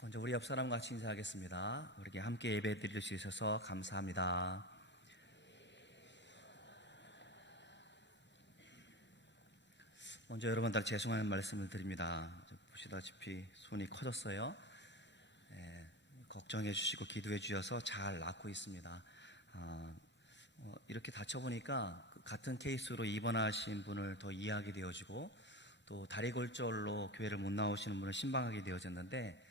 먼저 우리 옆 사람과 같이 인사하겠습니다. 우리에게 함께 예배 드릴 수 있어서 감사합니다. 먼저 여러분들 죄송한 말씀을 드립니다. 보시다시피 손이 커졌어요. 걱정해 주시고 기도해 주셔서 잘 낫고 있습니다. 이렇게 다쳐보니까 같은 케이스로 입원하신 분을 더 이해하게 되어지고, 또 다리 골절로 교회를 못 나오시는 분을 신방하게 되어졌는데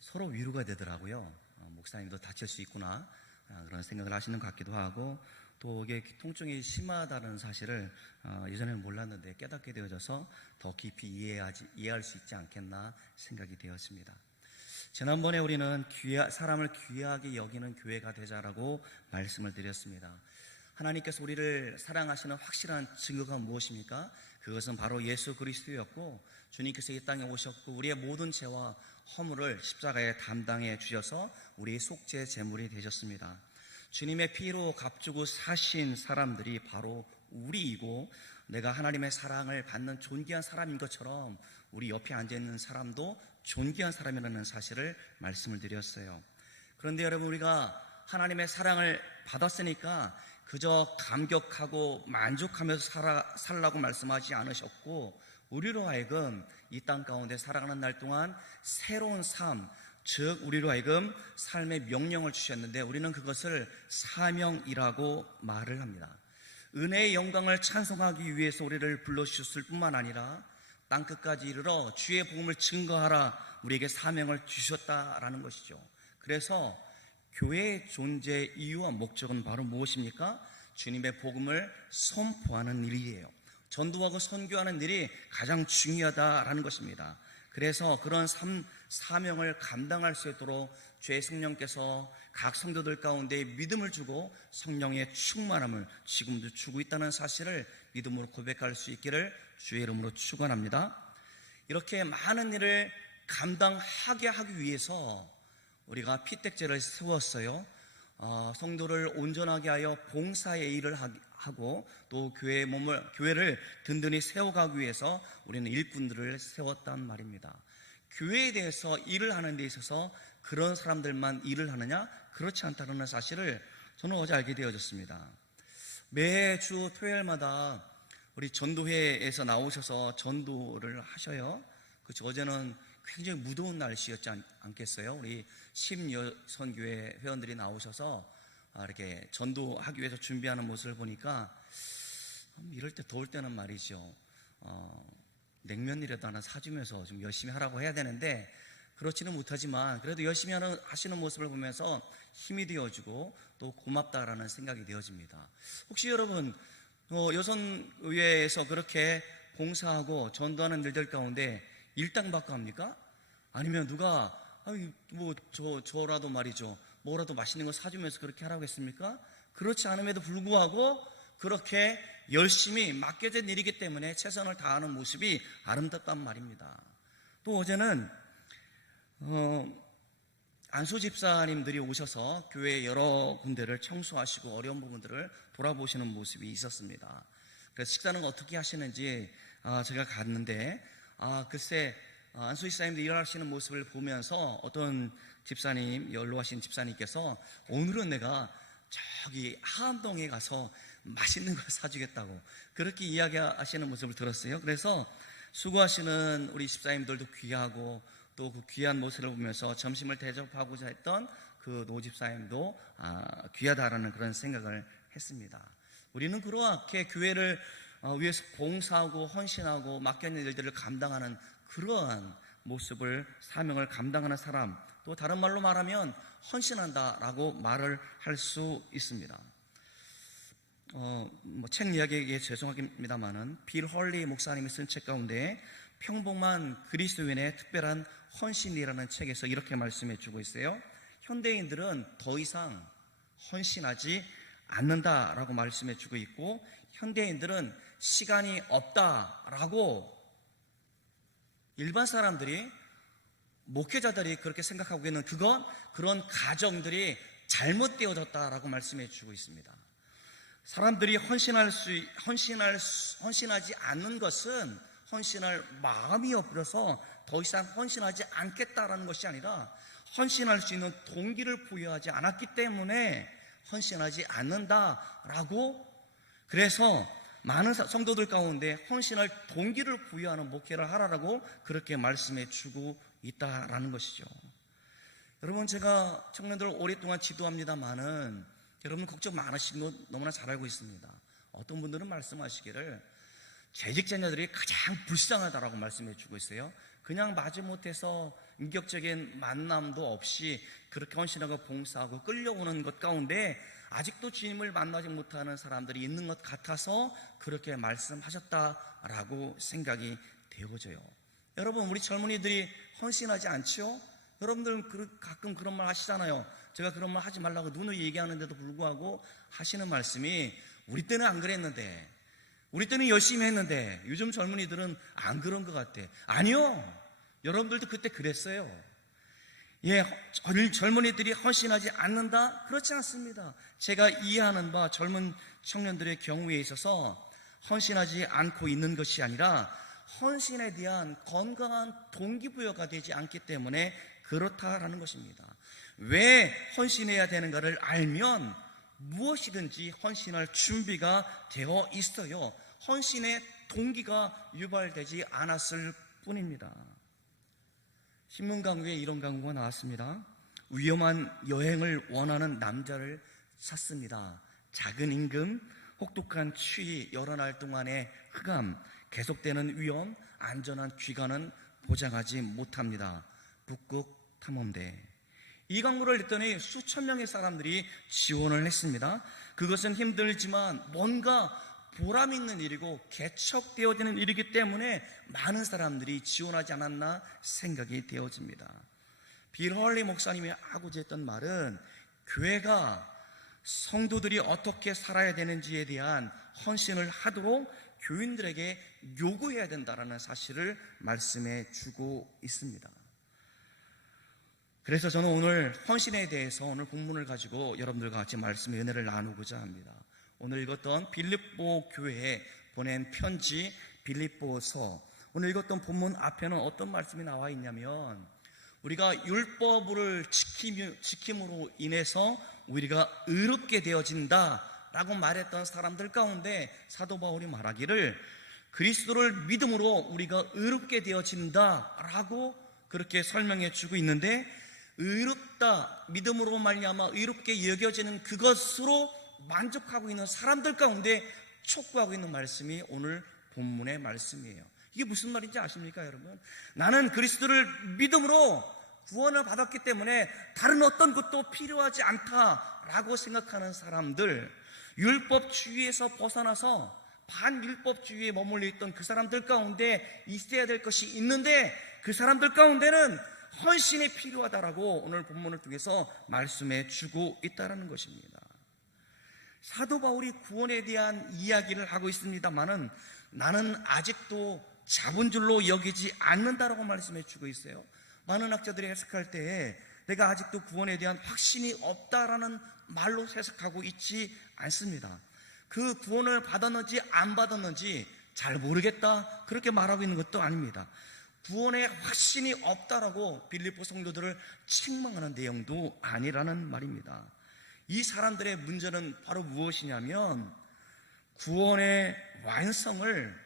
서로 위로가 되더라고요. 목사님도 다칠 수 있구나, 그런 생각을 하시는 것 같기도 하고, 또 이게 통증이 심하다는 사실을 예전에는 몰랐는데 깨닫게 되어져서 더 깊이 이해할 수 있지 않겠나 생각이 되었습니다. 지난번에 우리는 사람을 귀하게 여기는 교회가 되자라고 말씀을 드렸습니다. 하나님께서 우리를 사랑하시는 확실한 증거가 무엇입니까? 그것은 바로 예수 그리스도였고, 주님께서 이 땅에 오셨고 우리의 모든 죄와 허물을 십자가에 담당해 주셔서 우리의 속죄 제물이 되셨습니다. 주님의 피로 값주고 사신 사람들이 바로 우리이고, 내가 하나님의 사랑을 받는 존귀한 사람인 것처럼 우리 옆에 앉아있는 사람도 존귀한 사람이라는 사실을 말씀을 드렸어요. 그런데 여러분, 우리가 하나님의 사랑을 받았으니까 그저 감격하고 만족하면서 살라고 말씀하지 않으셨고, 우리로 하여금 이 땅 가운데 살아가는 날 동안 새로운 삶, 즉 우리로 하여금 삶의 명령을 주셨는데, 우리는 그것을 사명이라고 말을 합니다. 은혜의 영광을 찬송하기 위해서 우리를 불러주셨을 뿐만 아니라 땅끝까지 이르러 주의 복음을 증거하라, 우리에게 사명을 주셨다라는 것이죠. 그래서 교회의 존재 이유와 목적은 바로 무엇입니까? 주님의 복음을 선포하는 일이에요. 전도하고 선교하는 일이 가장 중요하다라는 것입니다. 그래서 그런 사명을 감당할 수 있도록 주의 성령께서 각 성도들 가운데 믿음을 주고 성령의 충만함을 지금도 주고 있다는 사실을 믿음으로 고백할 수 있기를 주의 이름으로 축원합니다. 이렇게 많은 일을 감당하게 하기 위해서 우리가 피택제를 세웠어요. 성도를 온전하게 하여 봉사의 일을 하고, 또 교회를 든든히 세워가기 위해서 우리는 일꾼들을 세웠단 말입니다. 교회에 대해서 일을 하는 데 있어서 그런 사람들만 일을 하느냐? 그렇지 않다는 사실을 저는 어제 알게 되어졌습니다. 매주 토요일마다 우리 전도회에서 나오셔서 전도를 하셔요. 어제는 굉장히 무더운 날씨였지 않겠어요? 우리 심여선교회 회원들이 나오셔서 이렇게 전도하기 위해서 준비하는 모습을 보니까, 이럴 때 더울 때는 말이죠, 냉면이라도 하나 사주면서 좀 열심히 하라고 해야 되는데 그렇지는 못하지만, 그래도 열심히 하시는 모습을 보면서 힘이 되어지고 또 고맙다라는 생각이 되어집니다. 혹시 여러분 여선의회에서 그렇게 봉사하고 전도하는 일들 가운데 일당받고 합니까? 아니면 누가 저라도 말이죠, 뭐라도 맛있는 거 사주면서 그렇게 하라고 했습니까? 그렇지 않음에도 불구하고 그렇게 열심히 맡겨진 일이기 때문에 최선을 다하는 모습이 아름답단 말입니다. 또 어제는 안수 집사님들이 오셔서 교회 여러 군데를 청소하시고 어려운 부분들을 돌아보시는 모습이 있었습니다. 그래서 식사는 어떻게 하시는지 제가 갔는데, 글쎄 안수 집사님들 일하시는 모습을 보면서 어떤 집사님, 연로하신 집사님께서 오늘은 내가 저기 하암동에 가서 맛있는 걸 사주겠다고 그렇게 이야기하시는 모습을 들었어요. 그래서 수고하시는 우리 집사님들도 귀하고, 또 그 귀한 모습을 보면서 점심을 대접하고자 했던 그 노 집사님도 귀하다라는 그런 생각을 했습니다. 우리는 그렇게 교회를 위해서 봉사하고 헌신하고 맡겨있는 일들을 감당하는 그러한 모습을, 사명을 감당하는 사람, 또 다른 말로 말하면 헌신한다라고 말을 할 수 있습니다. 책 이야기에 죄송합니다만은 빌 헐리 목사님이 쓴 책 가운데 평범한 그리스도인의 특별한 헌신이라는 책에서 이렇게 말씀해 주고 있어요. 현대인들은 더 이상 헌신하지 않는다라고 말씀해 주고 있고, 현대인들은 시간이 없다라고 일반 사람들이, 목회자들이 그렇게 생각하고 있는 그런 가정들이 잘못되어졌다라고 말씀해 주고 있습니다. 사람들이 헌신하지 않는 것은 헌신할 마음이 없어서 더 이상 헌신하지 않겠다라는 것이 아니라 헌신할 수 있는 동기를 부여하지 않았기 때문에 헌신하지 않는다라고, 그래서 많은 성도들 가운데 헌신할 동기를 부여하는 목회를 하라라고 그렇게 말씀해 주고 있다라는 것이죠. 여러분, 제가 청년들을 오랫동안 지도합니다마는 여러분 걱정 많으신 거 너무나 잘 알고 있습니다. 어떤 분들은 말씀하시기를 재직 자녀들이 가장 불쌍하다라고 말씀해 주고 있어요. 그냥 마지못해서 인격적인 만남도 없이 그렇게 헌신하고 봉사하고 끌려오는 것 가운데 아직도 주님을 만나지 못하는 사람들이 있는 것 같아서 그렇게 말씀하셨다라고 생각이 되어져요. 여러분, 우리 젊은이들이 헌신하지 않죠? 여러분들 가끔 그런 말 하시잖아요. 제가 그런 말 하지 말라고 누누이 얘기하는데도 불구하고 하시는 말씀이, 우리 때는 안 그랬는데, 우리 때는 열심히 했는데 요즘 젊은이들은 안 그런 것 같아. 아니요, 여러분들도 그때 그랬어요. 예, 젊은이들이 헌신하지 않는다? 그렇지 않습니다. 제가 이해하는 바 젊은 청년들의 경우에 있어서 헌신하지 않고 있는 것이 아니라 헌신에 대한 건강한 동기부여가 되지 않기 때문에 그렇다라는 것입니다. 왜 헌신해야 되는가를 알면 무엇이든지 헌신할 준비가 되어 있어요. 헌신의 동기가 유발되지 않았을 뿐입니다. 신문 강구에 이런 강구가 나왔습니다. 위험한 여행을 원하는 남자를 찾습니다. 작은 임금, 혹독한 추위, 여러 날 동안의 흑암, 계속되는 위험, 안전한 귀가는 보장하지 못합니다. 북극 탐험대. 이 광고를 했더니 수천 명의 사람들이 지원을 했습니다. 그것은 힘들지만 뭔가 보람 있는 일이고 개척되어지는 일이기 때문에 많은 사람들이 지원하지 않았나 생각이 되어집니다. 빌 헐리 목사님이 하고자 했던 말은, 교회가 성도들이 어떻게 살아야 되는지에 대한 헌신을 하도록 교인들에게 요구해야 된다는 사실을 말씀해 주고 있습니다. 그래서 저는 오늘 헌신에 대해서 오늘 본문을 가지고 여러분들과 같이 말씀의 은혜를 나누고자 합니다. 오늘 읽었던 빌립보 교회에 보낸 편지 빌립보서, 오늘 읽었던 본문 앞에는 어떤 말씀이 나와 있냐면, 우리가 율법을 지킴으로 인해서 우리가 의롭게 되어진다라고 말했던 사람들 가운데 사도 바울이 말하기를 그리스도를 믿음으로 우리가 의롭게 되어진다라고 그렇게 설명해 주고 있는데, 의롭다, 믿음으로 말미암아 의롭게 여겨지는 그것으로 만족하고 있는 사람들 가운데 촉구하고 있는 말씀이 오늘 본문의 말씀이에요. 이게 무슨 말인지 아십니까, 여러분? 나는 그리스도를 믿음으로 구원을 받았기 때문에 다른 어떤 것도 필요하지 않다라고 생각하는 사람들, 율법주의에서 벗어나서 반율법주의에 머물러 있던 그 사람들 가운데 있어야 될 것이 있는데, 그 사람들 가운데는 헌신이 필요하다라고 오늘 본문을 통해서 말씀해 주고 있다는 것입니다. 사도 바울이 구원에 대한 이야기를 하고 있습니다만은 나는 아직도 자본줄로 여기지 않는다라고 말씀해 주고 있어요. 많은 학자들이 해석할 때에 내가 아직도 구원에 대한 확신이 없다라는 말로 해석하고 있지 않습니다. 그 구원을 받았는지 안 받았는지 잘 모르겠다, 그렇게 말하고 있는 것도 아닙니다. 구원에 확신이 없다라고 빌립보 성도들을 책망하는 내용도 아니라는 말입니다. 이 사람들의 문제는 바로 무엇이냐면, 구원의 완성을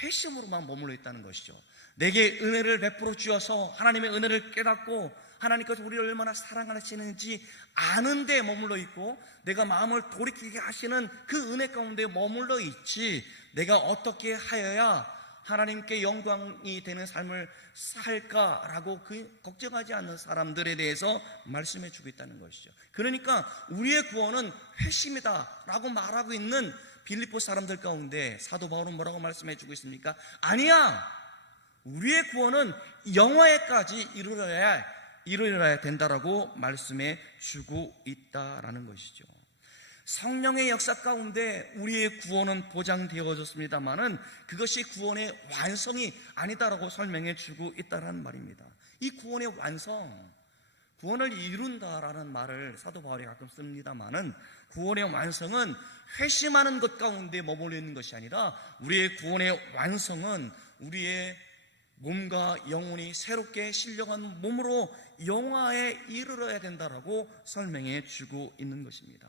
회심으로만 머물러 있다는 것이죠. 내게 은혜를 베풀어 주어서 하나님의 은혜를 깨닫고 하나님께서 우리를 얼마나 사랑하시는지 아는 데 머물러 있고, 내가 마음을 돌이키게 하시는 그 은혜 가운데 머물러 있지, 내가 어떻게 하여야 하나님께 영광이 되는 삶을 살까라고 걱정하지 않는 사람들에 대해서 말씀해 주고 있다는 것이죠. 그러니까 우리의 구원은 회심이다라고 말하고 있는 빌립보 사람들 가운데 사도 바울은 뭐라고 말씀해 주고 있습니까? 아니야, 우리의 구원은 영화에까지 이루어야 된다라고 말씀해 주고 있다라는 것이죠. 성령의 역사 가운데 우리의 구원은 보장되어졌습니다만은 그것이 구원의 완성이 아니다라고 설명해 주고 있다는 말입니다. 이 구원의 완성, 구원을 이룬다라는 말을 사도 바울이 가끔 씁니다만은, 구원의 완성은 회심하는 것 가운데 머물러 있는 것이 아니라 우리의 구원의 완성은 우리의 몸과 영혼이 새롭게 신령한 몸으로 영화에 이르러야 된다라고 설명해 주고 있는 것입니다.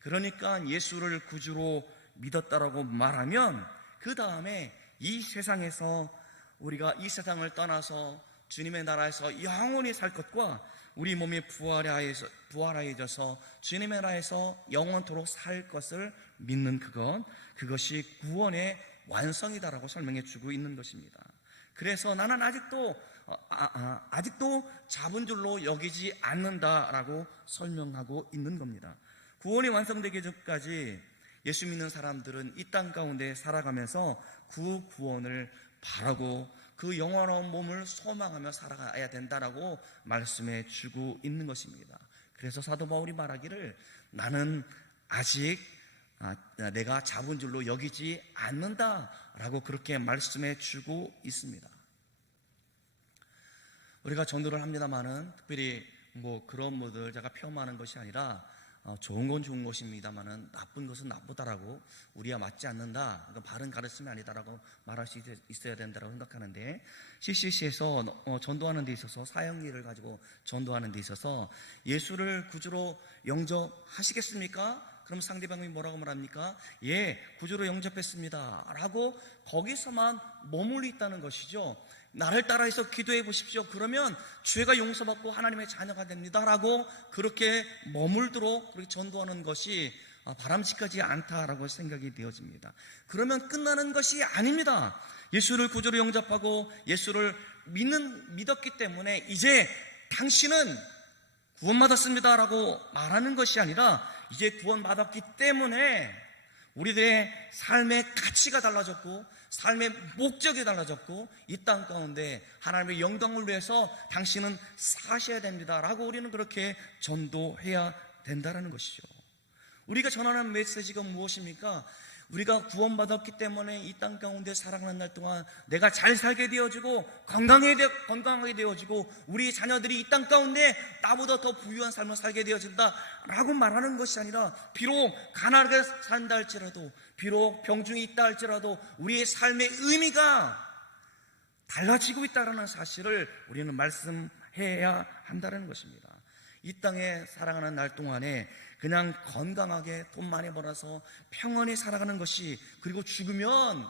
그러니까 예수를 구주로 믿었다라고 말하면 그 다음에 이 세상에서 우리가 이 세상을 떠나서 주님의 나라에서 영원히 살 것과 우리 몸이 부활하여져서 주님의 나라에서 영원토록 살 것을 믿는 그것이 구원의 완성이다라고 설명해 주고 있는 것입니다. 그래서 나는 아직도 잡은 줄로 여기지 않는다라고 설명하고 있는 겁니다. 구원이 완성되기 전까지 예수 믿는 사람들은 이 땅 가운데 살아가면서 그 구원을 바라고 그 영원한 몸을 소망하며 살아가야 된다라고 말씀해 주고 있는 것입니다. 그래서 사도 바울이 말하기를 나는 아직 내가 잡은 줄로 여기지 않는다라고 그렇게 말씀해 주고 있습니다. 우리가 전도를 합니다만은 특별히 그런 분들 제가 폄하하는 것이 아니라 좋은 건 좋은 것입니다만은 나쁜 것은 나쁘다라고 우리와 맞지 않는다, 바른 가르침이 아니다라고 말할 수 있어야 된다고 생각하는데, CCC에서 전도하는 데 있어서 사형리를 가지고 전도하는 데 있어서 예수를 구주로 영접하시겠습니까? 그럼 상대방이 뭐라고 말합니까? 예, 구주로 영접했습니다 라고 거기서만 머물러 있다는 것이죠. 나를 따라해서 기도해 보십시오. 그러면 죄가 용서받고 하나님의 자녀가 됩니다 라고 그렇게 머물도록 그렇게 전도하는 것이 바람직하지 않다라고 생각이 되어집니다. 그러면 끝나는 것이 아닙니다. 예수를 구주로 영접하고 예수를 믿었기 때문에 이제 당신은 구원받았습니다 라고 말하는 것이 아니라, 이제 구원받았기 때문에 우리들의 삶의 가치가 달라졌고 삶의 목적이 달라졌고 이 땅 가운데 하나님의 영광을 위해서 당신은 사셔야 됩니다 라고 우리는 그렇게 전도해야 된다는 것이죠. 우리가 전하는 메시지가 무엇입니까? 우리가 구원받았기 때문에 이 땅 가운데 살아가는 날 동안 내가 잘 살게 되어지고 건강하게 되어지고 우리 자녀들이 이 땅 가운데 나보다 더 부유한 삶을 살게 되어진다 라고 말하는 것이 아니라, 비록 가난하게 산다 할지라도, 비록 병중이 있다 할지라도 우리의 삶의 의미가 달라지고 있다는 사실을 우리는 말씀해야 한다는 것입니다. 이 땅에 살아가는 날 동안에 그냥 건강하게 돈 많이 벌어서 평안히 살아가는 것이, 그리고 죽으면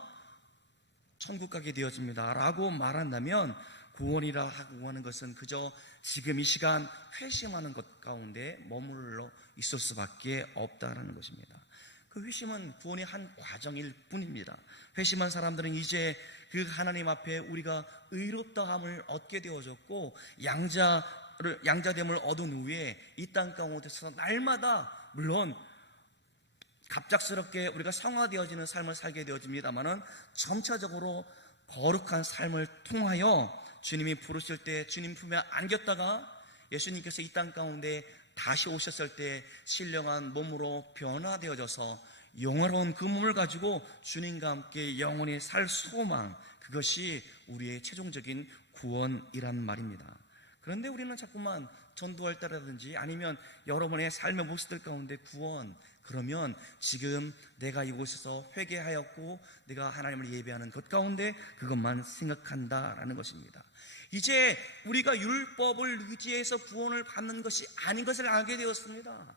천국 가게 되어집니다 라고 말한다면, 구원이라 하고 하는 것은 그저 지금 이 시간 회심하는 것 가운데 머물러 있을 수밖에 없다라는 것입니다. 그 회심은 구원의 한 과정일 뿐입니다. 회심한 사람들은 이제 그 하나님 앞에 우리가 의롭다함을 얻게 되어졌고 양자됨을 얻은 후에 이 땅 가운데서 날마다, 물론 갑작스럽게 우리가 성화되어지는 삶을 살게 되어집니다만은 점차적으로 거룩한 삶을 통하여 주님이 부르실 때 주님 품에 안겼다가 예수님께서 이 땅 가운데 다시 오셨을 때 신령한 몸으로 변화되어져서 영원한 그 몸을 가지고 주님과 함께 영원히 살 소망, 그것이 우리의 최종적인 구원이란 말입니다. 그런데 우리는 자꾸만 전도할 때라든지 아니면 여러분의 삶의 모습들 가운데 구원, 그러면 지금 내가 이곳에서 회개하였고 내가 하나님을 예배하는 것 가운데 그것만 생각한다라는 것입니다. 이제 우리가 율법을 의지해서 구원을 받는 것이 아닌 것을 알게 되었습니다.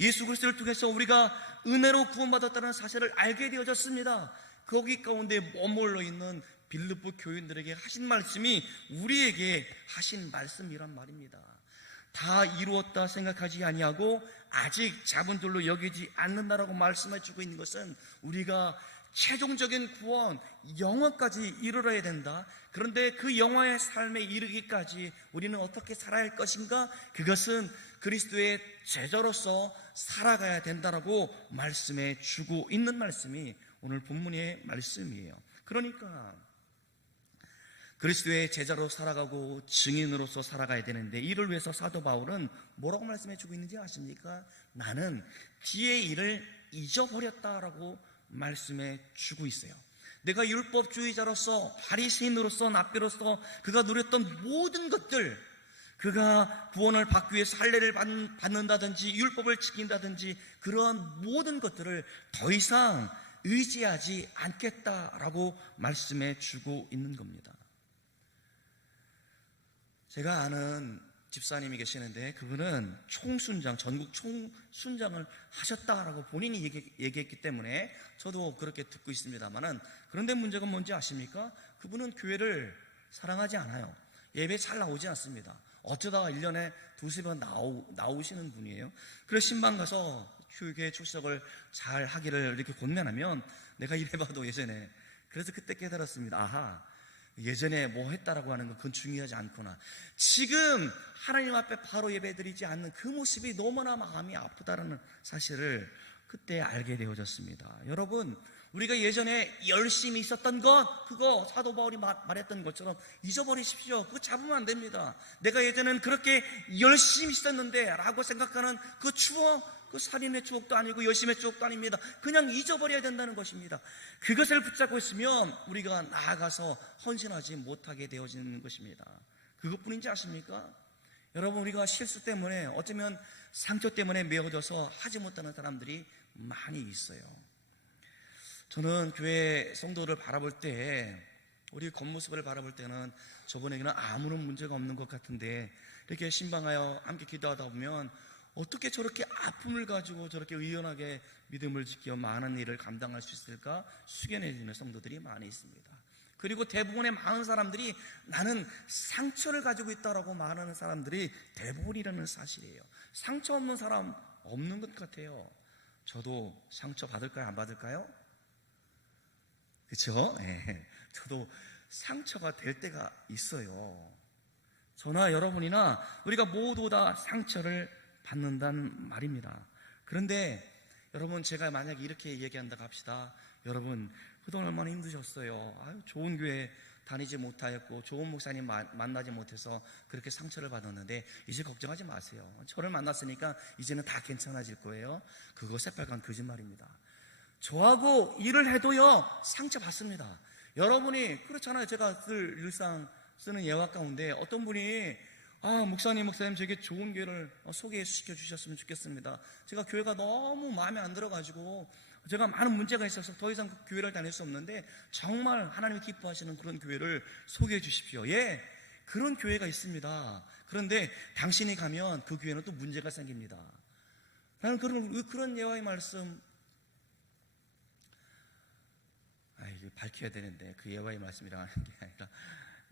예수 그리스도를 통해서 우리가 은혜로 구원받았다는 사실을 알게 되어졌습니다. 거기 가운데 머물러 있는 빌립보 교인들에게 하신 말씀이 우리에게 하신 말씀이란 말입니다. 다 이루었다 생각하지 아니하고 아직 잡은 줄로 여기지 않는다라고 말씀해 주고 있는 것은, 우리가 최종적인 구원, 영화까지 이르러야 된다. 그런데 그 영화의 삶에 이르기까지 우리는 어떻게 살아야 할 것인가? 그것은 그리스도의 제자로서 살아가야 된다라고 말씀해 주고 있는 말씀이 오늘 본문의 말씀이에요. 그러니까 그리스도의 제자로 살아가고 증인으로서 살아가야 되는데, 이를 위해서 사도 바울은 뭐라고 말씀해 주고 있는지 아십니까? 나는 뒤의 일을 잊어버렸다라고 말씀해 주고 있어요. 내가 율법주의자로서, 바리새인으로서, 납비로서 그가 누렸던 모든 것들, 그가 구원을 받기 위해서 할례를 받는다든지 율법을 지킨다든지 그러한 모든 것들을 더 이상 의지하지 않겠다라고 말씀해 주고 있는 겁니다. 제가 아는 집사님이 계시는데 그분은 총순장, 전국 총순장을 하셨다라고 본인이 얘기했기 때문에 저도 그렇게 듣고 있습니다만은, 그런데 문제가 뭔지 아십니까? 그분은 교회를 사랑하지 않아요. 예배 잘 나오지 않습니다. 어쩌다가 1년에 두세 번 나오시는 분이에요. 그래서 신방 가서 교회 출석을 잘 하기를 이렇게 권면하면, 내가 이래봐도 예전에, 그래서 그때 깨달았습니다. 아하, 예전에 뭐 했다라고 하는 건 그건 중요하지 않구나. 지금 하나님 앞에 바로 예배드리지 않는 그 모습이 너무나 마음이 아프다는 사실을 그때 알게 되어졌습니다. 여러분, 우리가 예전에 열심히 있었던 것, 그거 사도 바울이 말했던 것처럼 잊어버리십시오. 그거 잡으면 안 됩니다. 내가 예전에는 그렇게 열심히 있었는데 라고 생각하는 그 추억, 그 살인의 추억도 아니고 열심의 추억도 아닙니다. 그냥 잊어버려야 된다는 것입니다. 그것을 붙잡고 있으면 우리가 나아가서 헌신하지 못하게 되어지는 것입니다. 그것뿐인지 아십니까? 여러분, 우리가 실수 때문에, 어쩌면 상처 때문에 메어져서 하지 못하는 사람들이 많이 있어요. 저는 교회 성도를 바라볼 때, 우리 겉모습을 바라볼 때는 저분에게는 아무런 문제가 없는 것 같은데, 이렇게 신방하여 함께 기도하다 보면 어떻게 저렇게 아픔을 가지고 저렇게 의연하게 믿음을 지켜 많은 일을 감당할 수 있을까 숙연해지는 성도들이 많이 있습니다. 그리고 대부분의 많은 사람들이 나는 상처를 가지고 있다라고 말하는 사람들이 대부분이라는 사실이에요. 상처 없는 사람 없는 것 같아요. 저도 상처 받을까요? 안 받을까요? 그렇죠? 네. 저도 상처가 될 때가 있어요. 저나 여러분이나 우리가 모두 다 상처를 받는다는 말입니다. 그런데 여러분, 제가 만약에 이렇게 얘기한다고 합시다. 여러분, 그동안 얼마나 힘드셨어요. 좋은 교회 다니지 못하였고 좋은 목사님 만나지 못해서 그렇게 상처를 받았는데 이제 걱정하지 마세요. 저를 만났으니까 이제는 다 괜찮아질 거예요. 그거 새빨간 거짓말입니다. 저하고 일을 해도요, 상처 받습니다. 여러분이 그렇잖아요. 제가 일상 쓰는 예화 가운데 어떤 분이 목사님 저에게 좋은 교회를 소개시켜 주셨으면 좋겠습니다. 제가 교회가 너무 마음에 안 들어가지고 제가 많은 문제가 있어서 더 이상 그 교회를 다닐 수 없는데 정말 하나님이 기뻐하시는 그런 교회를 소개해 주십시오. 예, 그런 교회가 있습니다. 그런데 당신이 가면 그 교회는 또 문제가 생깁니다. 나는 그런 예화의 말씀, 이거 밝혀야 되는데, 그 예화의 말씀이라는 게 아니라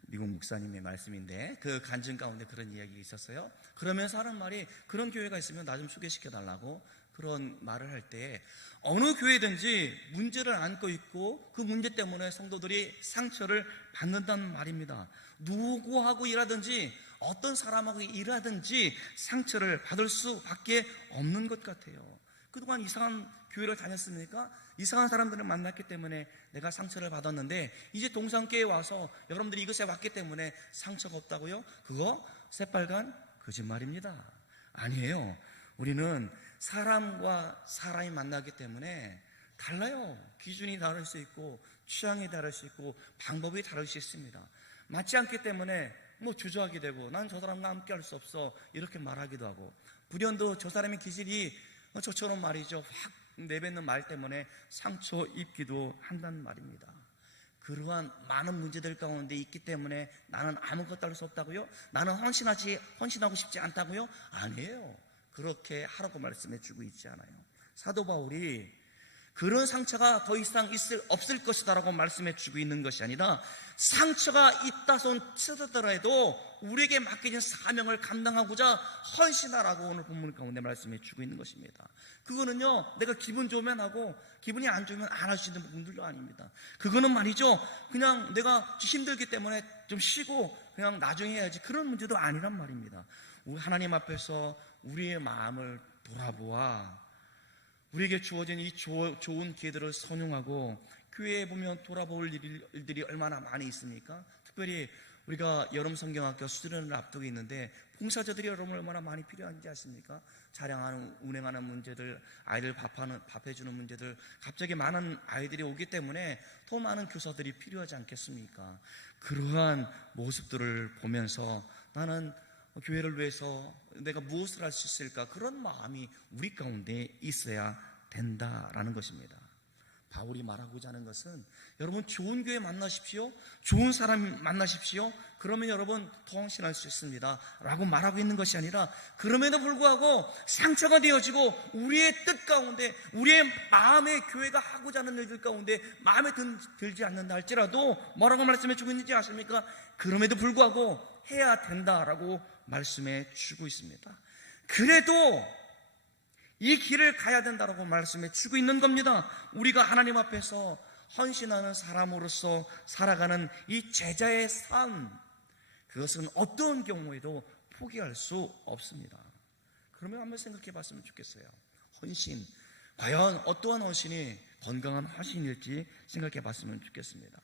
미국 목사님의 말씀인데, 그 간증 가운데 그런 이야기가 있었어요. 그러면서 하는 말이, 그런 교회가 있으면 나 좀 소개시켜 달라고 그런 말을 할 때, 어느 교회든지 문제를 안고 있고 그 문제 때문에 성도들이 상처를 받는다는 말입니다. 누구하고 일하든지 어떤 사람하고 일하든지 상처를 받을 수밖에 없는 것 같아요. 그동안 이상한 교회를 다녔으니까 이상한 사람들을 만났기 때문에 내가 상처를 받았는데, 이제 동산교회에 와서 여러분들이 이것에 왔기 때문에 상처가 없다고요? 그거 새빨간 거짓말입니다. 아니에요. 우리는 사람과 사람이 만나기 때문에 달라요. 기준이 다를 수 있고 취향이 다를 수 있고 방법이 다를 수 있습니다. 맞지 않기 때문에 주저하게 되고, 난 저 사람과 함께 할 수 없어 이렇게 말하기도 하고, 불현도 저 사람의 기질이 저처럼 말이죠, 확 내뱉는 말 때문에 상처 입기도 한다는 말입니다. 그러한 많은 문제들 가운데 있기 때문에 나는 아무것도 할 수 없다고요? 나는 헌신하고 싶지 않다고요? 아니에요. 그렇게 하라고 말씀해 주고 있지 않아요. 사도 바울이 그런 상처가 더 이상 없을 것이다 라고 말씀해 주고 있는 것이 아니라, 상처가 있다 손 치더라도 우리에게 맡겨진 사명을 감당하고자 헌신하라고 오늘 본문 가운데 말씀해 주고 있는 것입니다. 그거는요, 내가 기분 좋으면 하고 기분이 안 좋으면 안 할 수 있는 부분들도 아닙니다. 그거는 말이죠, 그냥 내가 힘들기 때문에 좀 쉬고 그냥 나중에 해야지, 그런 문제도 아니란 말입니다. 하나님 앞에서 우리의 마음을 돌아보아 우리에게 주어진 이 좋은 기회들을 선용하고, 교회에 보면 돌아볼 일들이 얼마나 많이 있습니까? 특별히 우리가 여름 성경학교 수련을 앞두고 있는데 봉사자들이 여러분 얼마나 많이 필요한지 아십니까? 자량하는, 운행하는 문제들, 아이들 밥해주는 문제들, 갑자기 많은 아이들이 오기 때문에 더 많은 교사들이 필요하지 않겠습니까? 그러한 모습들을 보면서 나는 교회를 위해서 내가 무엇을 할 수 있을까, 그런 마음이 우리 가운데 있어야 된다라는 것입니다. 바울이 말하고자 하는 것은 여러분 좋은 교회 만나십시오. 좋은 사람 만나십시오. 그러면 여러분 더 헌신할 수 있습니다 라고 말하고 있는 것이 아니라 그럼에도 불구하고 상처가 되어지고 우리의 뜻 가운데 우리의 마음의 교회가 하고자 하는 일들 가운데 마음에 들지 않는다 할지라도 뭐라고 말씀해 주고 있는지 아십니까? 그럼에도 불구하고 해야 된다라고 말씀해 주고 있습니다. 그래도 이 길을 가야 된다라고 말씀해 주고 있는 겁니다. 우리가 하나님 앞에서 헌신하는 사람으로서 살아가는 이 제자의 삶, 그것은 어떤 경우에도 포기할 수 없습니다. 그러면 한번 생각해 봤으면 좋겠어요. 헌신, 과연 어떠한 헌신이 건강한 헌신일지 생각해 봤으면 좋겠습니다.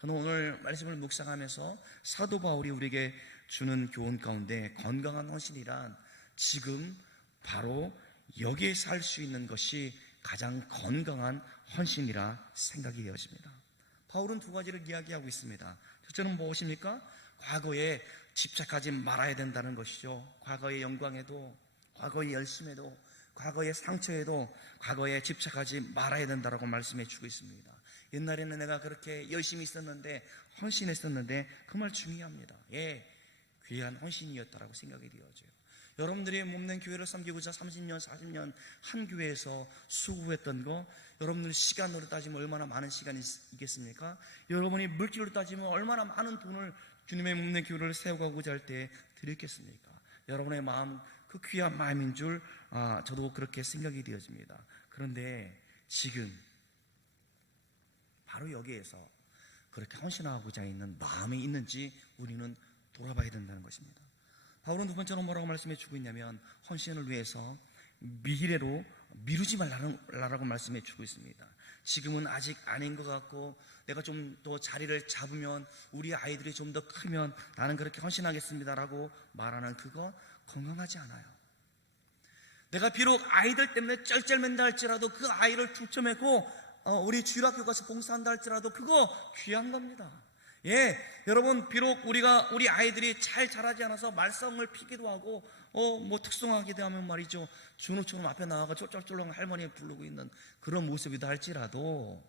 저는 오늘 말씀을 묵상하면서 사도 바울이 우리에게 주는 교훈 가운데 건강한 헌신이란 지금 바로 여기에서 할 수 있는 것이 가장 건강한 헌신이라 생각이 되어집니다. 바울은 두 가지를 이야기하고 있습니다. 첫째는 무엇입니까? 과거에 집착하지 말아야 된다는 것이죠. 과거의 영광에도, 과거의 열심에도, 과거의 상처에도 과거에 집착하지 말아야 된다고 말씀해 주고 있습니다. 옛날에는 내가 그렇게 열심히 있었는데, 헌신했었는데 그 말 중요합니다. 예, 귀한 헌신이었다라고 생각이 되어져요. 여러분들이 몸낸 교회를 섬기고자 30년, 40년 한 교회에서 수고했던 거, 여러분들 시간으로 따지면 얼마나 많은 시간이 있겠습니까? 여러분이 물질로 따지면 얼마나 많은 돈을 주님의 몸낸 교회를 세워가고자 할 때 드렸겠습니까? 여러분의 마음, 그 귀한 마음인 줄 저도 그렇게 생각이 되어집니다. 그런데 지금 바로 여기에서 그렇게 헌신하고자 있는 마음이 있는지 우리는 돌아봐야 된다는 것입니다. 바울은 두 번째로 뭐라고 말씀해 주고 있냐면 헌신을 위해서 미래로 미루지 말라고 말씀해 주고 있습니다. 지금은 아직 아닌 것 같고 내가 좀 더 자리를 잡으면 우리 아이들이 좀 더 크면 나는 그렇게 헌신하겠습니다라고 말하는 그거 건강하지 않아요. 내가 비록 아이들 때문에 쩔쩔맨다 할지라도 그 아이를 중점하고 우리 주일학교 가서 봉사한다 할지라도 그거 귀한 겁니다. 예, 여러분 비록 우리 아이들이 잘 자라지 않아서 말썽을 피기도 하고 뭐 특성하게 되면 말이죠, 준우처럼 앞에 나와가 쫄쫄쫄렁 할머니 부르고 있는 그런 모습이다 할지라도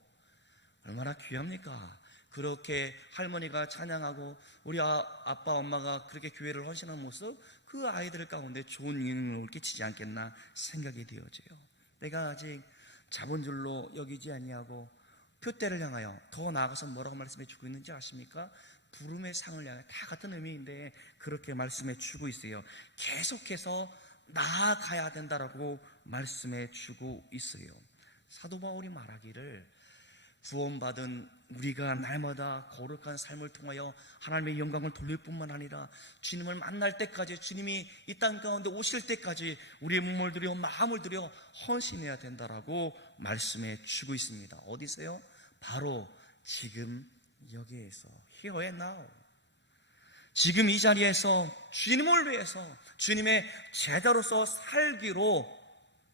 얼마나 귀합니까? 그렇게 할머니가 찬양하고 우리 아빠 엄마가 그렇게 교회를 헌신하는 모습, 그 아이들 가운데 좋은 영향을 끼치지 않겠나 생각이 되어져요. 내가 아직 자본줄로 여기지 아니하고 표대를 향하여, 더 나아가서 뭐라고 말씀해 주고 있는지 아십니까? 부름의 상을 향해, 다 같은 의미인데 그렇게 말씀해 주고 있어요. 계속해서 나아가야 된다라고 말씀해 주고 있어요. 사도 바울이 말하기를 구원받은 우리가 날마다 거룩한 삶을 통하여 하나님의 영광을 돌릴 뿐만 아니라 주님을 만날 때까지, 주님이 이 땅 가운데 오실 때까지 우리의 몸을 들여 마음을 들여 헌신해야 된다라고 말씀해 주고 있습니다. 어디서요? 바로 지금 여기에서, here and now, 지금 이 자리에서 주님을 위해서 주님의 제자로서 살기로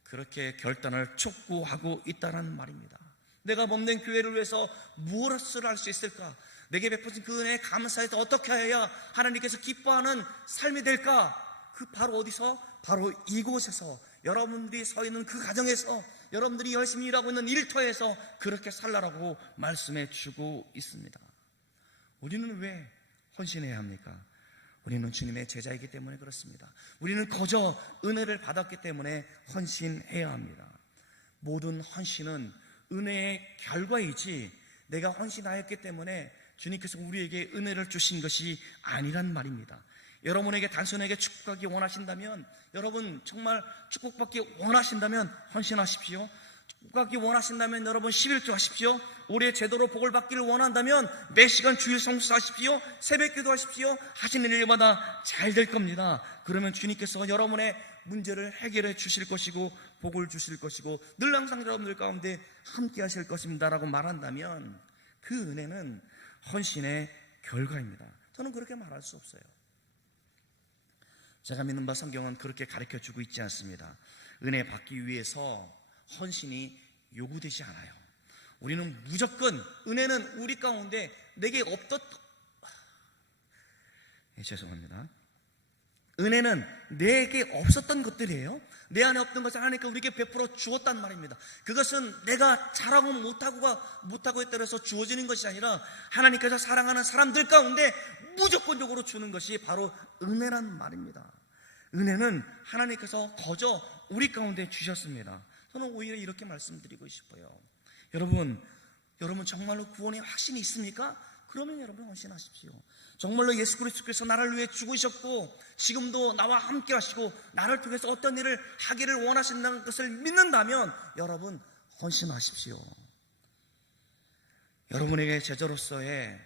그렇게 결단을 촉구하고 있다는 말입니다. 내가 몸된 교회를 위해서 무엇을 할 수 있을까? 내게 베푸신 그 은혜에 감사해서 어떻게 해야 하나님께서 기뻐하는 삶이 될까? 그 바로 어디서? 바로 이곳에서, 여러분들이 서 있는 그 가정에서, 여러분들이 열심히 일하고 있는 일터에서 그렇게 살라라고 말씀해 주고 있습니다. 우리는 왜 헌신해야 합니까? 우리는 주님의 제자이기 때문에 그렇습니다. 우리는 거저 은혜를 받았기 때문에 헌신해야 합니다. 모든 헌신은 은혜의 결과이지 내가 헌신하였기 때문에 주님께서 우리에게 은혜를 주신 것이 아니란 말입니다. 여러분에게 단순하게 축복하기 원하신다면, 여러분 정말 축복받기 원하신다면 헌신하십시오. 축복받기 원하신다면 여러분 11조 하십시오. 올해 제대로 복을 받기를 원한다면 매 시간 주일 성수하십시오. 새벽 기도하십시오. 하시는 일마다 잘 될 겁니다. 그러면 주님께서 여러분의 문제를 해결해 주실 것이고 복을 주실 것이고 늘 항상 여러분들 가운데 함께 하실 것입니다라고 말한다면 그 은혜는 헌신의 결과입니다. 저는 그렇게 말할 수 없어요. 제가 믿는 바 성경은 그렇게 가르쳐주고 있지 않습니다. 은혜 받기 위해서 헌신이 요구되지 않아요. 우리는 무조건, 은혜는 우리 가운데 내게 죄송합니다. 은혜는 내게 없었던 것들이에요. 내 안에 없던 것을 하나님께 우리에게 베풀어 주었단 말입니다. 그것은 내가 잘하고 못하고에 따라서 주어지는 것이 아니라 하나님께서 사랑하는 사람들 가운데 무조건적으로 주는 것이 바로 은혜란 말입니다. 은혜는 하나님께서 거저 우리 가운데 주셨습니다. 저는 오히려 이렇게 말씀드리고 싶어요. 여러분 정말로 구원의 확신이 있습니까? 그러면 여러분 헌신하십시오. 정말로 예수 그리스도께서 나를 위해 죽으셨고 지금도 나와 함께 하시고 나를 통해서 어떤 일을 하기를 원하신다는 것을 믿는다면 여러분 헌신하십시오. 여러분에게 제자로서의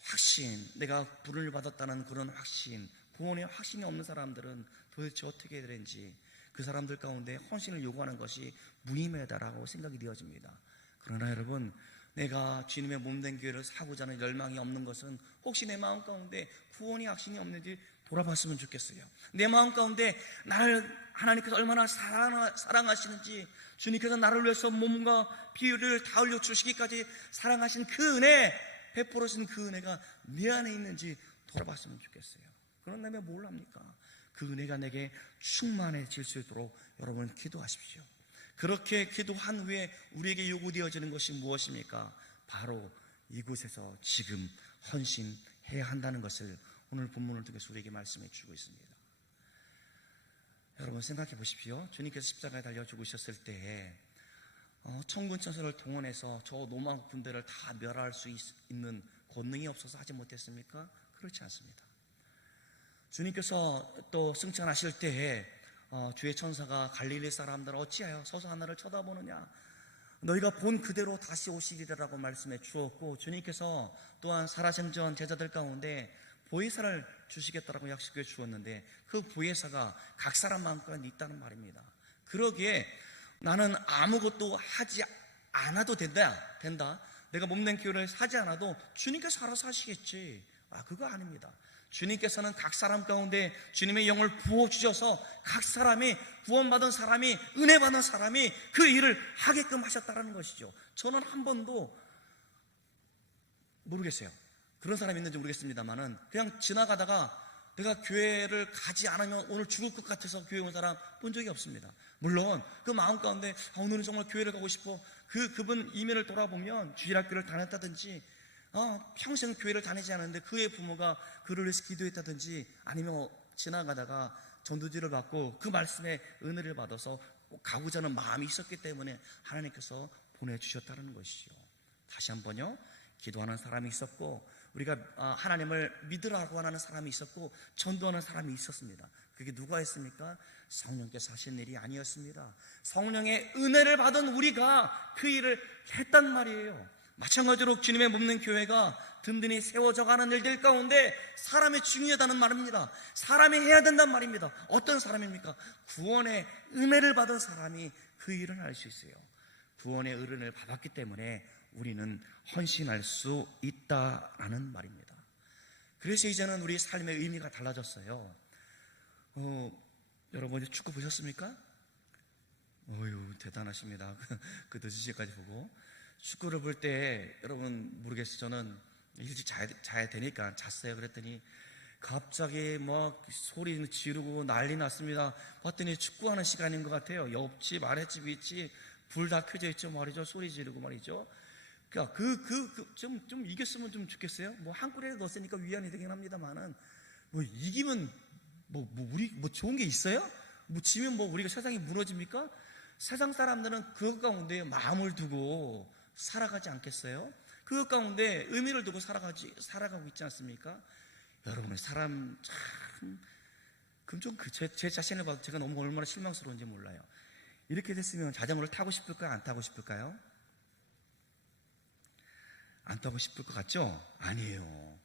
확신, 내가 부름을 받았다는 그런 확신, 구원의 확신이 없는 사람들은 도대체 어떻게 해야 되는지 그 사람들 가운데 헌신을 요구하는 것이 무의미하다라고 생각이 되어집니다. 그러나 여러분, 내가 주님의 몸된 교회를 사고자 하는 열망이 없는 것은 혹시 내 마음 가운데 구원의 확신이 없는지 돌아봤으면 좋겠어요. 내 마음 가운데 나를 하나님께서 얼마나 사랑하시는지, 주님께서 나를 위해서 몸과 피를 다 흘려 주시기까지 사랑하신 그 은혜, 베풀어 주신 그 은혜가 내 안에 있는지 돌아봤으면 좋겠어요. 그런다면 뭘 합니까? 그 은혜가 내게 충만해질 수 있도록 여러분 기도하십시오. 그렇게 기도한 후에 우리에게 요구되어지는 것이 무엇입니까? 바로 이곳에서 지금 헌신해야 한다는 것을 오늘 본문을 통해서 우리에게 말씀해 주고 있습니다. 여러분 생각해 보십시오. 주님께서 십자가에 달려 죽으셨을 때 천군 천사를 동원해서 저 로마 군대를 다 멸할 수 있는 권능이 없어서 하지 못했습니까? 그렇지 않습니다. 주님께서 또 승천하실 때에 주의 천사가 갈릴리 사람들 어찌하여 서서 하늘을 쳐다보느냐, 너희가 본 그대로 다시 오시리라고 말씀해 주었고, 주님께서 또한 살아생전 제자들 가운데 보혜사를 주시겠다라고 약속해 주었는데 그 보혜사가 각 사람 마음껏 있다는 말입니다. 그러기에 나는 아무것도 하지 않아도 된다. 내가 몸된 교회를 사지 않아도 주님께서 알아서 하시겠지. 그거 아닙니다. 주님께서는 각 사람 가운데 주님의 영을 부어주셔서 각 사람이, 구원받은 사람이, 은혜받은 사람이 그 일을 하게끔 하셨다는 것이죠. 저는 한 번도 모르겠어요. 그런 사람이 있는지 모르겠습니다만은 그냥 지나가다가 내가 교회를 가지 않으면 오늘 죽을 것 같아서 교회 온 사람 본 적이 없습니다. 물론 그 마음 가운데 오늘은 정말 교회를 가고 싶어, 그분 이면을 돌아보면 주일학교를 다녔다든지 평생 교회를 다니지 않았는데 그의 부모가 그를 위해서 기도했다든지, 아니면 지나가다가 전도지를 받고 그 말씀에 은혜를 받아서 가고자 하는 마음이 있었기 때문에 하나님께서 보내주셨다는 것이죠. 다시 한번요, 기도하는 사람이 있었고, 우리가 하나님을 믿으라고 하는 사람이 있었고, 전도하는 사람이 있었습니다. 그게 누가 했습니까? 성령께서 하신 일이 아니었습니다. 성령의 은혜를 받은 우리가 그 일을 했단 말이에요. 마찬가지로 주님의 몸된 교회가 든든히 세워져 가는 일들 가운데 사람이 중요하다는 말입니다. 사람이 해야 된단 말입니다. 어떤 사람입니까? 구원의 은혜를 받은 사람이 그 일을 할 수 있어요. 구원의 은혜를 받았기 때문에 우리는 헌신할 수 있다라는 말입니다. 그래서 이제는 우리 삶의 의미가 달라졌어요. 여러분 축구 보셨습니까? 어휴, 대단하십니다. 그 늦은 시간까지 보고. 축구를 볼 때 여러분 모르겠어요. 저는 일찍 자야 되니까 잤어요. 그랬더니 갑자기 막 소리 지르고 난리 났습니다. 봤더니 축구하는 시간인 것 같아요. 옆집 아랫집 윗집 불 다 켜져 있죠 말이죠. 소리 지르고 말이죠. 그러니까 좀 이겼으면 좀 좋겠어요. 뭐 한 골에 넣었으니까 위안이 되긴 합니다만은, 뭐 이기면 우리 좋은 게 있어요? 지면 우리가 세상이 무너집니까? 세상 사람들은 그것 가운데 마음을 두고 살아가지 않겠어요? 그것 가운데 의미를 두고 살아가고 있지 않습니까? 여러분의 사람 참, 그럼 좀 제 자신을 봐도 제가 너무 얼마나 실망스러운지 몰라요. 이렇게 됐으면 자전거를 타고 싶을까요? 안 타고 싶을까요? 안 타고 싶을 것 같죠? 아니에요.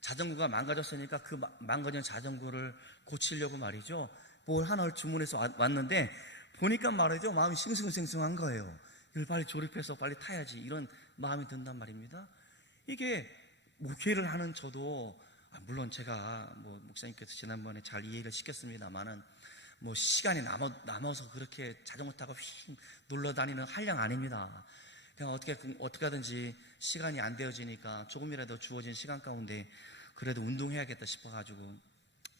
자전거가 망가졌으니까 그 망가진 자전거를 고치려고 말이죠, 뭘 하나를 주문해서 왔는데 보니까 말이죠, 마음이 싱숭생숭한 거예요. 이걸 빨리 조립해서 빨리 타야지, 이런 마음이 든단 말입니다. 이게 목회를 하는 저도, 물론 제가 목사님께서 지난번에 잘 이해를 시켰습니다만은 시간이 남아서 그렇게 자전거 타고 휙 놀러 다니는 한량 아닙니다. 그냥 어떻게 하든지 시간이 안 되어지니까 조금이라도 주어진 시간 가운데 그래도 운동해야겠다 싶어가지고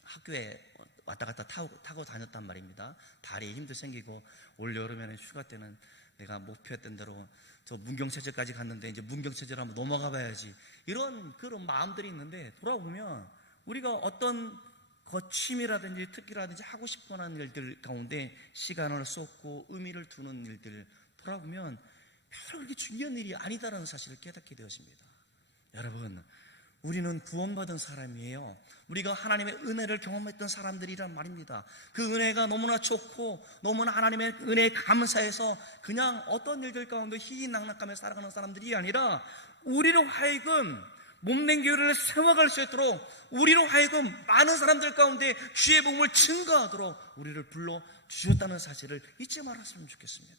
학교에 왔다 갔다 타고 다녔단 말입니다. 다리에 힘도 생기고 올 여름에는 휴가 때는 내가 목표했던 대로 저 문경체제까지 갔는데 이제 문경체제로 한번 넘어가 봐야지, 이런 그런 마음들이 있는데, 돌아보면 우리가 어떤 취미라든지 특기라든지 하고 싶어 하는 일들 가운데 시간을 쏟고 의미를 두는 일들 돌아보면 별로 그렇게 중요한 일이 아니다라는 사실을 깨닫게 되었습니다. 여러분, 우리는 구원받은 사람이에요. 우리가 하나님의 은혜를 경험했던 사람들이란 말입니다. 그 은혜가 너무나 좋고 너무나 하나님의 은혜에 감사해서 그냥 어떤 일들 가운데 희희낙낙하며 살아가는 사람들이 아니라, 우리로 하여금 몸된 교회를 세워갈 수 있도록, 우리로 하여금 많은 사람들 가운데 주의 복음을 증거하도록 우리를 불러주셨다는 사실을 잊지 말았으면 좋겠습니다.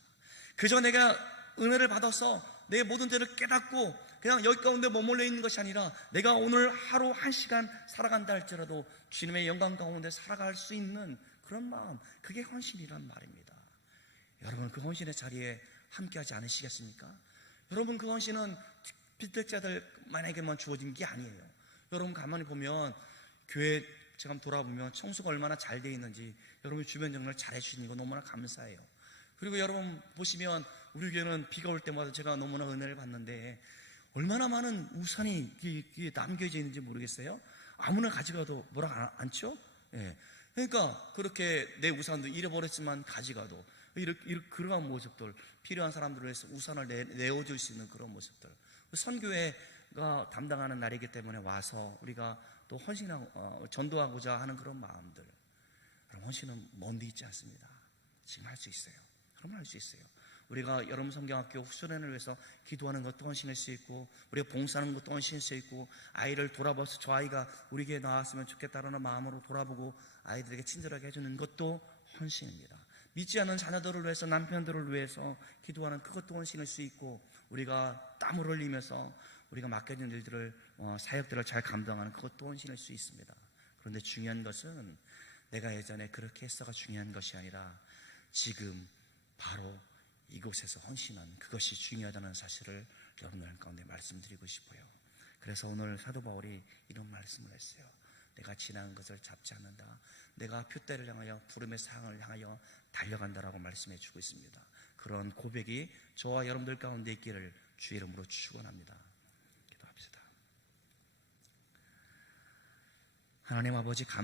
그저 내가 은혜를 받아서 내 모든 죄를 깨닫고 그냥 여기 가운데 머물러 있는 것이 아니라, 내가 오늘 하루 1시간 살아간다 할지라도 주님의 영광 가운데 살아갈 수 있는 그런 마음, 그게 헌신이란 말입니다. 여러분, 그 헌신의 자리에 함께하지 않으시겠습니까? 여러분, 그 헌신은 빌드자들만에게만 주어진 게 아니에요. 여러분 가만히 보면 교회 제가 돌아보면 청소가 얼마나 잘 되어 있는지, 여러분 주변 정리를 잘 해주시는 거 너무나 감사해요. 그리고 여러분 보시면 우리 교회는 비가 올 때마다 제가 너무나 은혜를 받는데, 얼마나 많은 우산이 남겨져 있는지 모르겠어요. 아무나 가져가도 뭐라 않죠? 예. 그러니까 그렇게 내 우산도 잃어버렸지만 가져가도 이렇게 그러한 모습들, 필요한 사람들을 위해서 우산을 내어줄 수 있는 그런 모습들, 선교회가 담당하는 날이기 때문에 와서 우리가 또 헌신하고 전도하고자 하는 그런 마음들, 그럼 헌신은 먼데 있지 않습니다. 지금 할 수 있어요. 그러면 할 수 있어요. 우리가 여러분 성경학교 후소년을 위해서 기도하는 것도 헌신일 수 있고, 우리가 봉사하는 것도 헌신일 수 있고, 아이를 돌아봐서 저 아이가 우리 교회에 나왔으면 좋겠다라는 마음으로 돌아보고 아이들에게 친절하게 해주는 것도 헌신입니다. 믿지 않는 자녀들을 위해서, 남편들을 위해서 기도하는 그것도 헌신일 수 있고, 우리가 땀을 흘리면서 우리가 맡겨진 일들을 사역들을 잘 감당하는 그것도 헌신일 수 있습니다. 그런데 중요한 것은 내가 예전에 그렇게 했어가 중요한 것이 아니라, 지금 바로 이곳에서 헌신한 그것이 중요하다는 사실을 여러분들 가운데 말씀드리고 싶어요. 그래서 오늘 사도 바울이 이런 말씀을 했어요. 내가 지나간 것을 잡지 않는다. 내가 표대를 향하여 부름의 상을 향하여 달려간다라고 말씀해 주고 있습니다. 그런 고백이 저와 여러분들 가운데 있기를 주의 이름으로 축원합니다. 기도합시다. 하나님 아버지, 감사합니다.